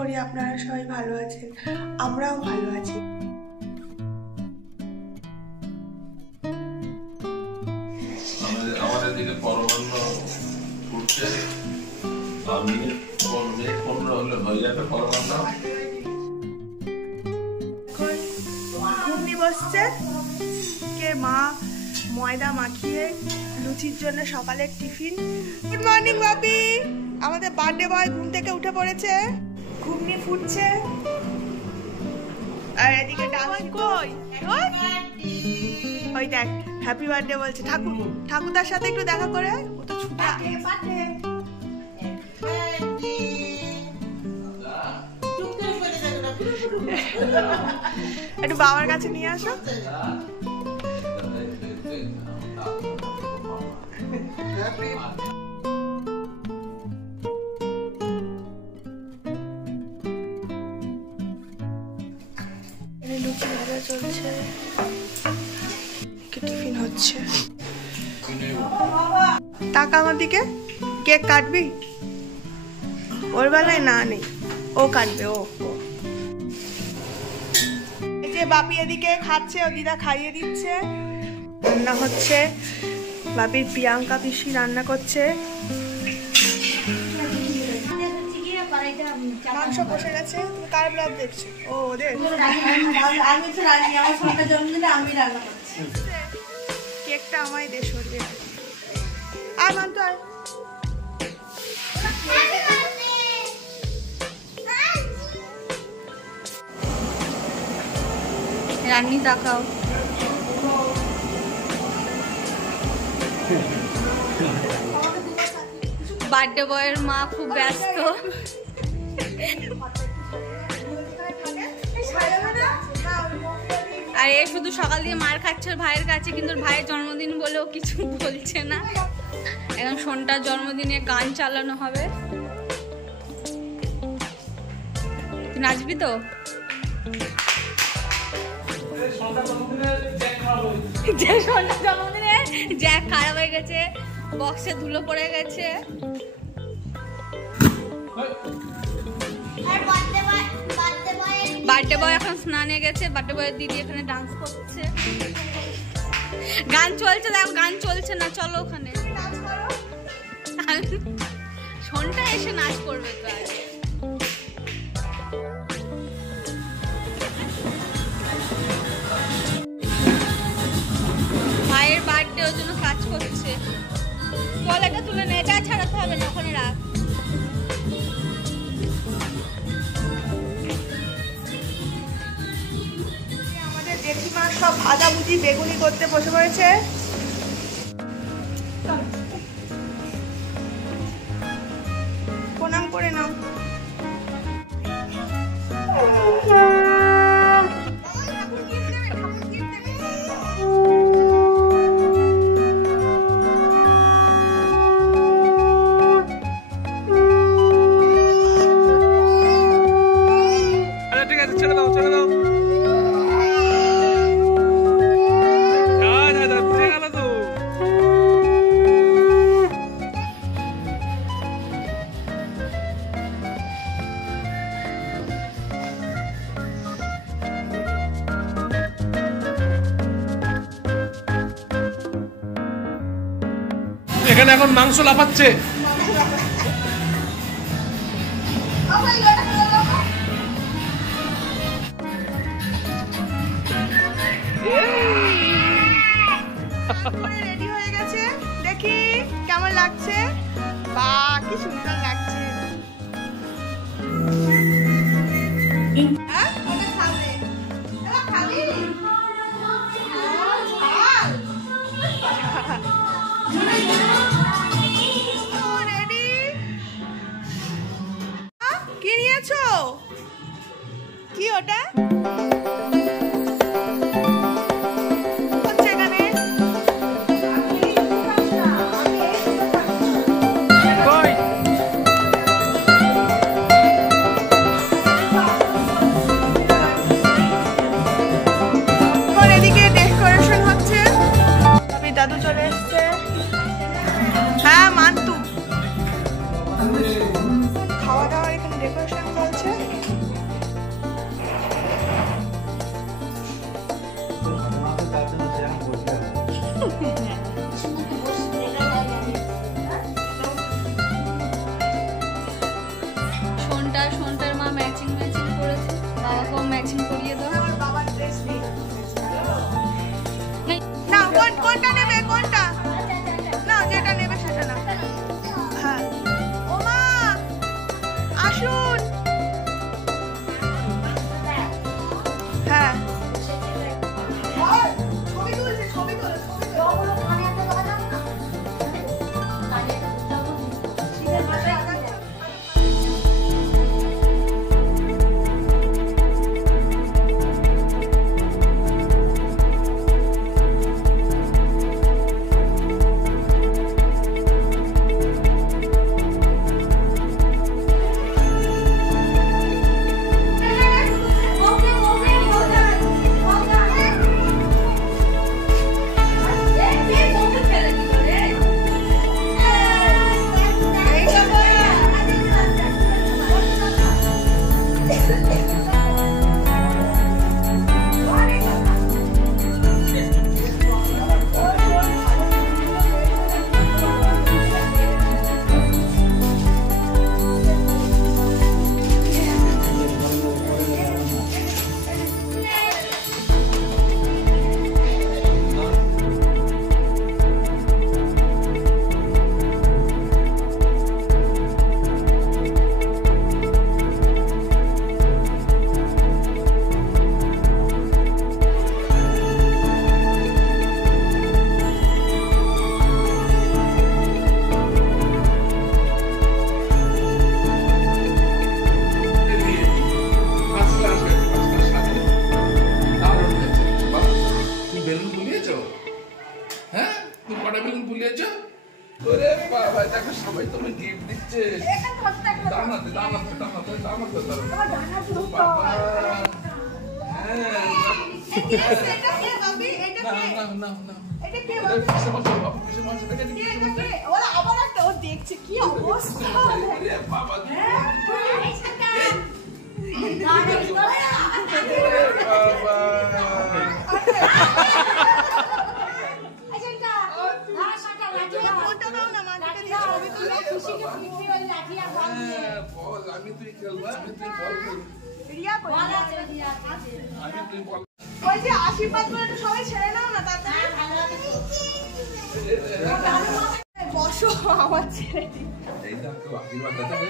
করি আপনারা সবাই ভালো আছেন, আমরাও ভালো আছি। আমাদের দিকে পরমান্ন ফুটছে, হলে হয়ে যাবে পরমান্ন। ঘুমনি বসছে, কে মা ময়দা মাখিয়ে লুচির জন্য সকালের টিফিন। গুড মর্নিং বাপি, আমাদের বার্থডে বয় ঘুম থেকে উঠে পড়েছে, ঘুমনি ফুটছে। আর এদিকে ডান্স কই ওই দেখ হ্যাপি বার্থডে বলছে। ঠাকুরদার সাথে একটু দেখা করে, ও তো ছুটে একটু বাবার কাছে নিয়ে আসো। লুচি ভাজা চলছে, টিফিন হচ্ছে। টাকা আমার দিকে, কেক কাটবি? ওর বেলায় না নেই, ও কাটবে। ও এই যে বাপি এদিকে খাচ্ছে, ও দিদা খাইয়ে দিচ্ছে। রান্না হচ্ছে, বাপির প্রিয়াঙ্কা পিসি রান্না করছে। মাংস বসে গেছে। তুমি কার ব্লগ দেখছো? ও ওদের। কেকটা আমায় দে, সরবে। আর মানতো আর রান্নি তাকাও। বার্থডে বয়ের মা খুব ব্যস্ত। আর এ শুধু সকাল দিয়ে মার খাচ্ছে ভাইয়ের কাছে, কিন্তু ভাইয়ের জন্মদিন বলেও কিছু বলছে না। এখন সোনটার জন্মদিনে গান চালানো হবে। তুই নাচবি তো? যে সোনটার জন্মদিনে জ্যাক খারাপ হয়ে গেছে, বক্সে ধুলো পড়ে গেছে। বার্থডে বয় এখন স্নানে গেছে, বার্থডে বয়ের দিদি এখানে ডান্স করছে। গান চলছে, দেখো গান চলছে না, চলো ওখানে। সোনটা এসে নাচ করবে তো। আর ভাইয়ের বার্থডে ওর জন্য কাজ করছে। গলাটা তুলে নে, এটা ছাড়াতে হবে না, ওখানে রাখ। আমাদের জেঠিমা সব ভাজাভুজি বেগুনি করতে বসে পড়েছে। প্রণাম করে নাও। ঠিক আছে, ছেড়ে দাও, ছেড়ে দাও। এখানে এখন মাংস লাফাচ্ছে। রেডি হয়ে গেছে, দেখি কেমন লাগছে। বাহ, কি সুন্দর লাগছে। কি নিয়েছো? কি ওটা? দাদু চলে এসছে। হ্যাঁ মান্তু, খাওয়া দাওয়ার এখানে ডেকোরেশন চলছে। সবাই দেখো, সবাই তুমি গিফট দিচ্ছে। দাঁড়াতে দেখছে কি অবস্থা বাবা। আমি তুই খেলবো, আমি তুই বল। ওই যে আশীর্বাদ করে একটু সবাই ছেড়ে নাও না তাড়াতাড়ি। বসো আমার ছেড়ে দিই। এই তো তো আশীর্বাদ দেখাবে।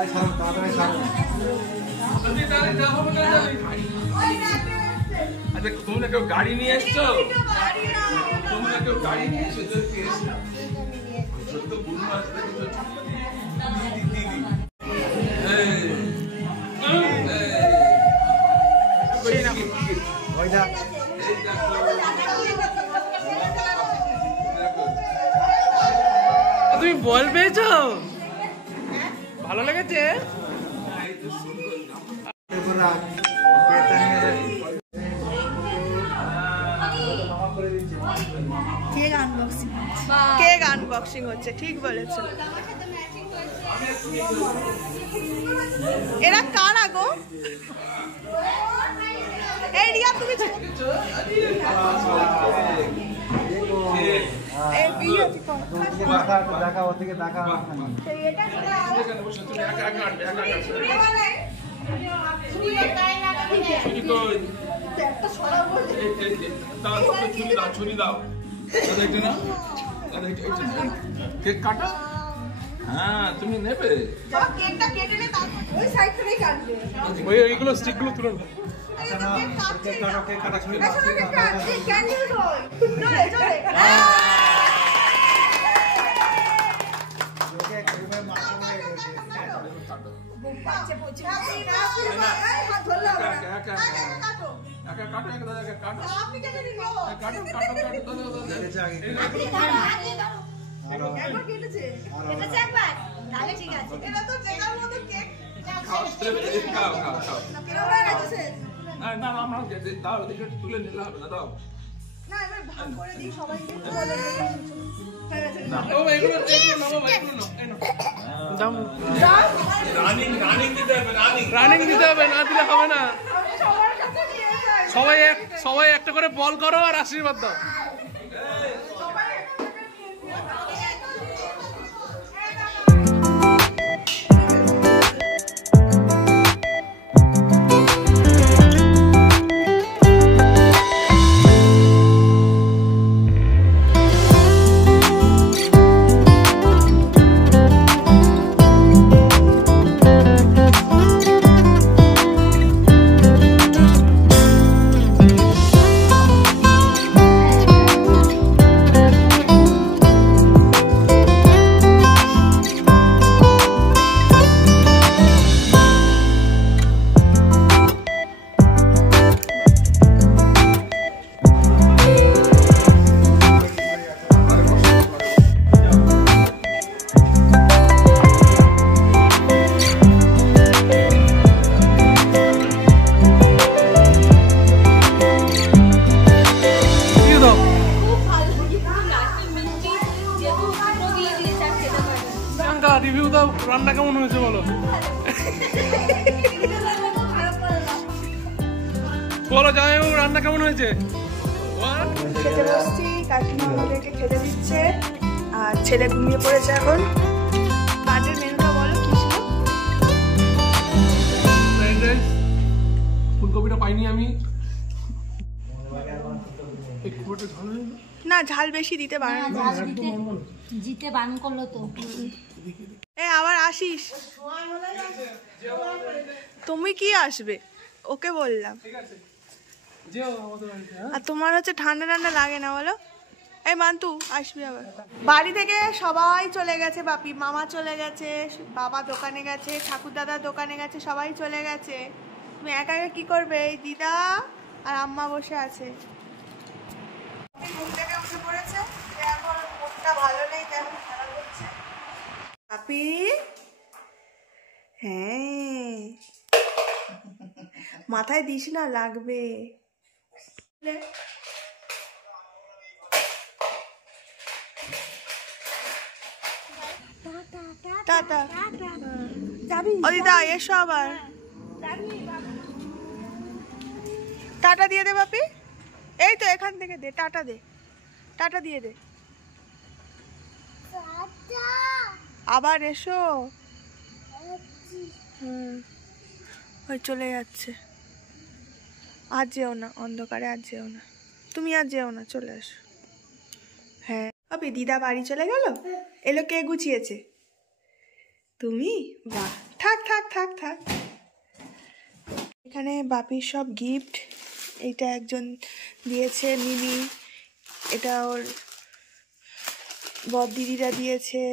আচ্ছা তোমরা কেউ গাড়ি নিয়ে এসছো? তোমরা কেউ গাড়ি নিয়ে এসছো? ছোট্ট বুনু আসবে, দিদি। তুমি বল পেয়েছো? ভালো লেগেছে? কেক আনবক্সিং হচ্ছে, ঠিক বলেছো। এরা কারা গো? এই রিয়া তুমি ছুরি দাও। কেক কাটা? হ্যাঁ তুমি নেবে? কেকটা কেটে নে, তারপর ওই সাইড থেকেই কাটবে। ওইগুলো স্টিকগুলো তুলে নাও। তুলে নিলে হবে না, দাও। রানিং দিতে হবে, না দিলে হবে না। সবাই একটা করে বল করো আর আশীর্বাদ দাও। রিভিউ দাও, রান্না কেমন হয়েছে বলো। বলো জামাইবাবু, রান্না কেমন হয়েছে? খেতে বসছি, কাকিমা আমাদেরকে খেতে দিচ্ছে আর ছেলে ঘুমিয়ে পড়েছে এখন। কাজের মেনুটা বলো কি ছিল? ফ্রাইড রাইস, ফুলকপিটা পাইনি আমি। না ঝাল বেশি দিতে পারে না, জিতে বান করলো তো। এ আবার আসিস? তুমি কি আসবে? ওকে বললাম। আর তোমার হচ্ছে ঠান্ডা ঠান্ডা লাগে না বলো? এই মান্তু আসবি আবার। বাড়ি থেকে সবাই চলে গেছে, বাপি মামা চলে গেছে, বাবা দোকানে গেছে, ঠাকুর দাদা দোকানে গেছে, সবাই চলে গেছে। তুমি একা একা কি করবে? এই দিদা আর আম্মা বসে আছে। ঘুম থেকে উঠে পড়েছে, এখন মুডটা ভালো নেই, তেমন বাপি, হ্যাঁ মাথায় দিস না, লাগবে। টাটা। অদিদা এসো আবার, টাটা দিয়ে দে বাপি। এই তো এখান থেকে দে, টাটা দে, টাটা দিয়ে দে। আবার এসো। ওই চলে যাচ্ছে। আর যেও না, অন্ধকারে আর যেও না, তুমি আর যেও না, চলে আসো। হ্যাঁ বাপি, দিদা বাড়ি চলে গেল। এলো কে গুছিয়েছে? তুমি? বাহ, থাক থাক থাক থাক। এখানে বাপির সব গিফট। এটা একজন দিয়েছে, মিমি। এটা ওর বদ দিদিরা দিয়েছে।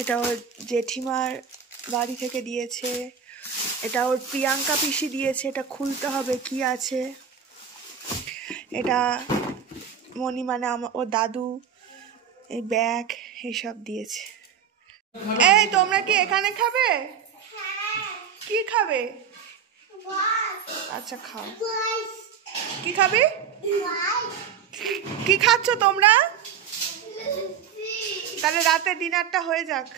এটা ওর জেঠিমার বাড়ি থেকে দিয়েছে। এটা ওর প্রিয়াঙ্কা পিসি দিয়েছে। এটা খুলতে হবে কি আছে। এটা মনি মানে ওর দাদু এই ব্যাগ এইসব দিয়েছে। এই তোমরা কি এখানে খাবে? কি খাবে? আচ্ছা খাও। কি খাবে? কি খাচ্ছ তোমরা? তাহলে রাতে ডিনারটা হয়ে যাক।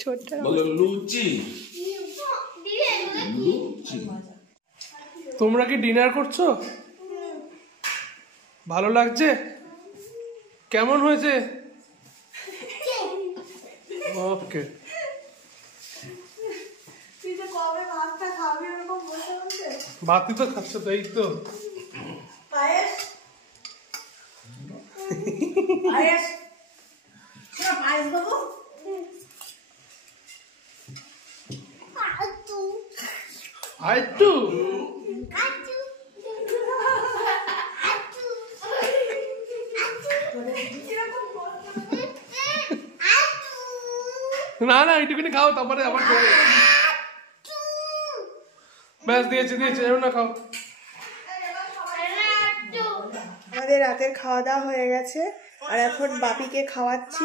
ছোট লুচি। তোমরা কি ডিনার করছো? ভালো লাগছে? কেমন হয়েছে? ওকে। ভাতই তো খাচ্ছ, তো এই তো। পায়েস পায়েস পায়েস বাবু। আইটু না না, এইটুকুনি খাও, তারপরে আবার ব্যাস দিয়েছে দিয়েছে, এবার না খাও। আমাদের রাতের খাওয়া দাওয়া হয়ে গেছে, আর এখন বাপিকে খাওয়াচ্ছি।